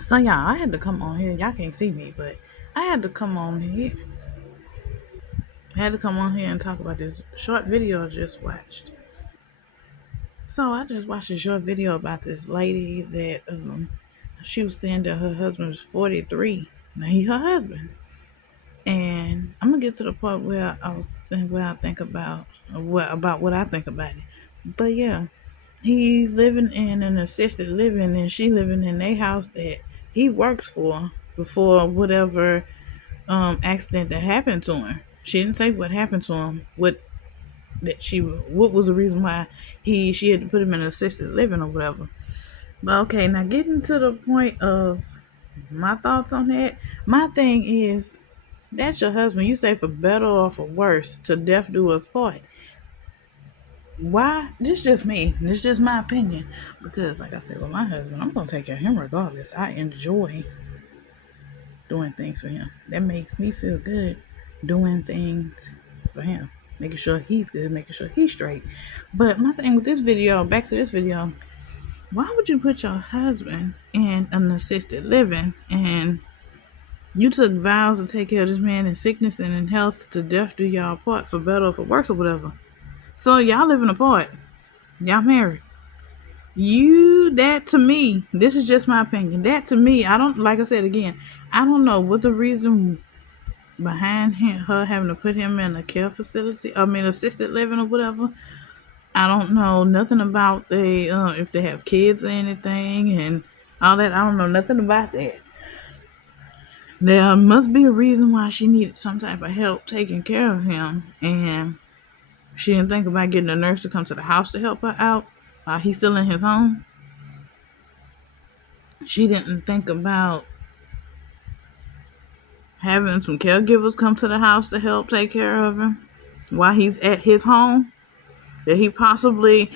So y'all, I had to come on here. Y'all can't see me, but I had to come on here. I had to come on here and talk about this short video I just watched. So I just watched a short video about this lady that she was saying that her husband was 43. Now he her husband. And I'm gonna get to the part where I think about what I think about it. But yeah, he's living in an assisted living, and she living in a house that he works for before whatever accident that happened to him. She didn't say what happened to him. What was the reason why she had to put him in assisted living or whatever. But okay, now getting to the point of my thoughts on that. My thing is that's your husband. You say for better or for worse, to death do us part. Why? This just me. This just my opinion. Because like I said, with my husband, I'm gonna take care of him regardless. I enjoy doing things for him. That makes me feel good doing things for him. Making sure he's good, making sure he's straight. But my thing with this video, back to this video, why would you put your husband in an assisted living and you took vows to take care of this man in sickness and in health to death do y'all part for better or for worse or whatever. So y'all living apart. Y'all married. That to me, this is just my opinion. That to me, I don't, like I said again, I don't know what the reason behind her having to put him in a care facility, assisted living or whatever. I don't know nothing about if they have kids or anything and all that. I don't know nothing about that. There must be a reason why she needed some type of help taking care of him, and she didn't think about getting a nurse to come to the house to help her out while he's still in his home. She didn't think about having some caregivers come to the house to help take care of him while he's at his home. That he possibly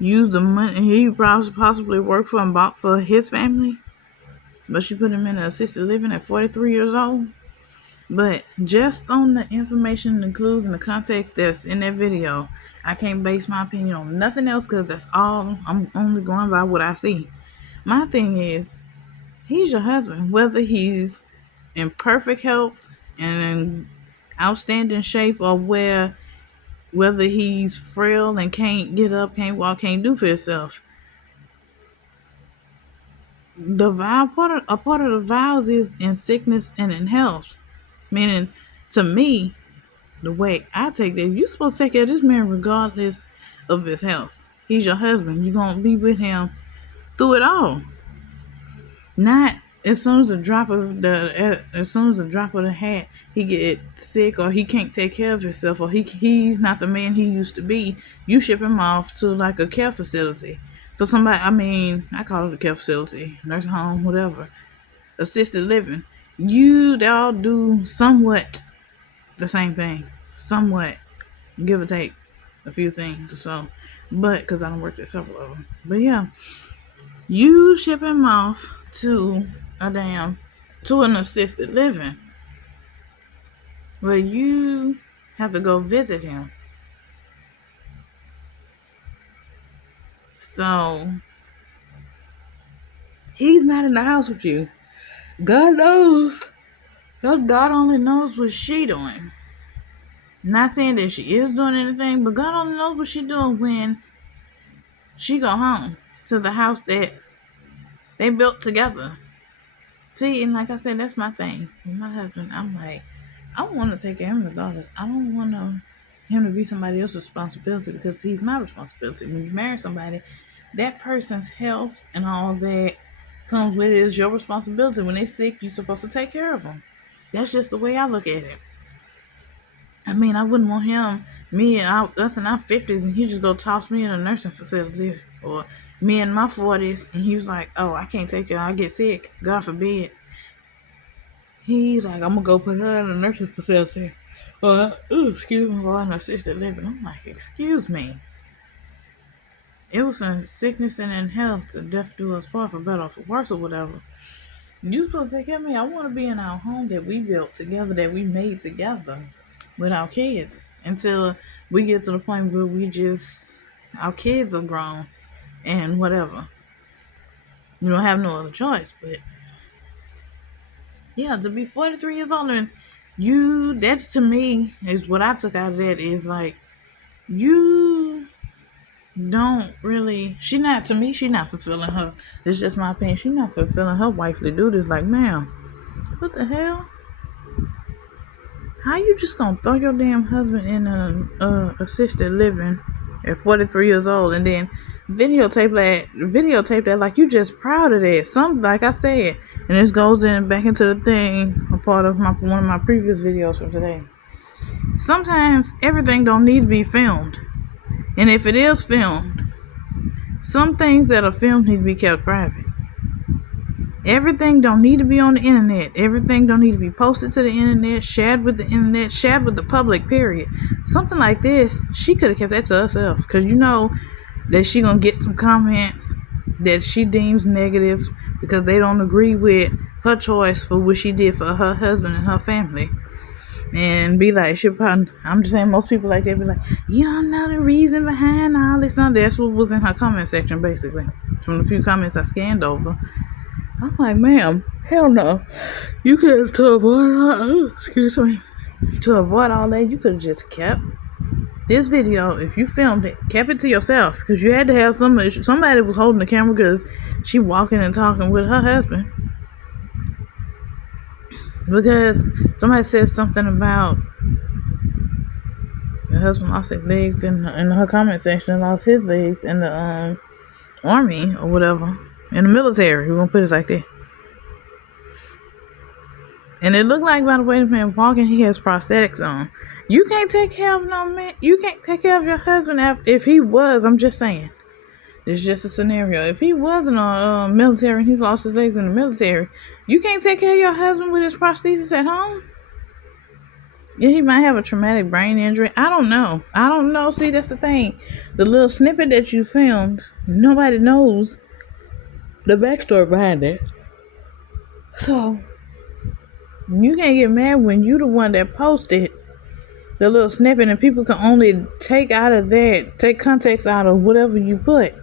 used the money he possibly worked for and bought for his family. But she put him in an assisted living at 43 years old. But just on the information, the clues, and the context that's in that video, I can't base my opinion on nothing else because that's all. I'm only going by what I see. My thing is, he's your husband. Whether he's in perfect health and in outstanding shape or whether he's frail and can't get up, can't walk, can't do for himself. A part of the vows is in sickness and in health. Meaning, to me, the way I take that, you're supposed to take care of this man regardless of his health. He's your husband. You're going to be with him through it all. Not as soon as the drop of the hat, he get sick or he can't take care of himself or he's not the man he used to be. You ship him off to like a care facility for somebody. I call it a care facility, nursing home, whatever, assisted living. They all do somewhat the same thing, somewhat, give or take a few things or so. But because I don't work at several of them, but yeah, you ship him off to an assisted living where you have to go visit him. So he's not in the house with you. God knows. God only knows what she doing. Not saying that she is doing anything, but God only knows what she doing when she go home to the house that they built together. See, and like I said, that's my thing. With my husband, I'm like, I want to take care of him regardless. I don't want him to be somebody else's responsibility because he's my responsibility. When you marry somebody, that person's health and all that comes with it is your responsibility. When they're sick, you're supposed to take care of them. That's just the way I look at it. I wouldn't want us in our 50s, and he just go toss me in a nursing facility, or me in my 40s, and he was like, oh, I can't take care, I get sick, God forbid. He like, I'm gonna go put her in a nursing facility, or excuse me, or an assisted living. I'm like, excuse me. It was in sickness and in health to death do us part, for better or for worse or whatever. You supposed to take care of me. I want to be in our home that we built together, that we made together with our kids until we get to the point where our kids are grown and whatever. You don't have no other choice, but Yeah, to be 43 years old and that's to me is what I took out of that is like, you don't really, she not fulfilling her, it's just my opinion, she not fulfilling her wifely duties. Like, ma'am, what the hell? How you just gonna throw your damn husband in a assisted living at 43 years old and then videotape that like you just proud of that? Some, like I said, and this goes in back into the thing, a part of one of my previous videos from today. Sometimes everything don't need to be filmed, and if it is filmed, some things that are filmed need to be kept private. Everything don't need to be on the internet. Everything don't need to be posted to the internet, shared with the internet, shared with the public, period. Something like this, she could have kept that to herself. Because you know that she going to get some comments that she deems negative because they don't agree with her choice for what she did for her husband and her family. And be like, I'm just saying, most people like that be like, you don't know the reason behind all this. No, that's what was in her comment section, basically. From the few comments I scanned over. I'm like, ma'am, hell no. You could, to avoid all that, you could have just kept this video. If you filmed it, kept it to yourself, because you had to have somebody was holding the camera because she walking and talking with her husband. Because somebody said something about the husband lost his legs in her comment section, and lost his legs in the army or whatever, in the military. We're gonna put it like that. And it looked like, by the way the man walking, he has prosthetics on. You can't take care of no man. You can't take care of your husband if he was. I'm just saying. It's just a scenario. If he wasn't a military and he's lost his legs in the military, you can't take care of your husband with his prosthesis at home. Yeah, he might have a traumatic brain injury. I don't know. See, that's the thing. The little snippet that you filmed, nobody knows the backstory behind it. So you can't get mad when you the one that posted the little snippet, and people can only take context out of whatever you put.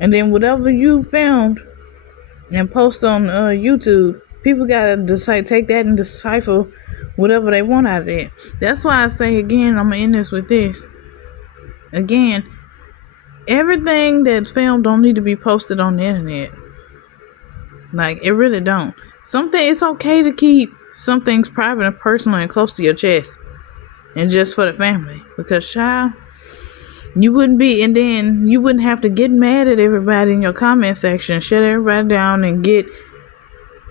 And then whatever you filmed and post on YouTube, people gotta decide, take that and decipher whatever they want out of it. That's why I say again, I'm gonna end this with this. Again, everything that's filmed don't need to be posted on the internet. Like, it really don't. It's okay to keep some things private and personal and close to your chest, and just for the family. Because, child, you wouldn't have to get mad at everybody in your comment section, shut everybody down, and get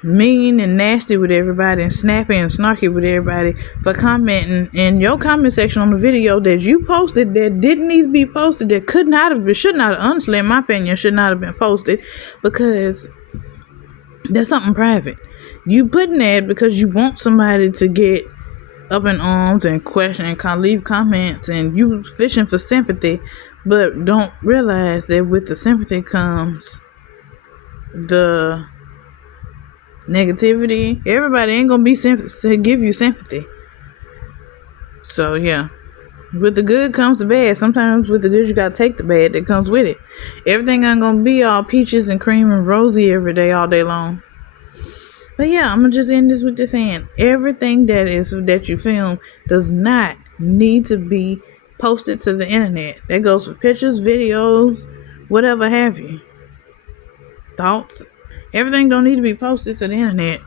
mean and nasty with everybody, and snappy and snarky with everybody for commenting in your comment section on the video that you posted that didn't need to be posted, that honestly, in my opinion, should not have been posted, because that's something private. You putting that because you want somebody to get up in arms and question and leave comments, and you fishing for sympathy, but don't realize that with the sympathy comes the negativity. Everybody ain't gonna be to give you sympathy. So yeah, with the good comes the bad. Sometimes with the good you gotta take the bad that comes with it. Everything ain't gonna be all peaches and cream and rosy every day, all day long. But yeah, I'm gonna just end this with this saying, everything that you film does not need to be posted to the internet. That goes for pictures, videos, whatever have you. Thoughts. Everything don't need to be posted to the internet.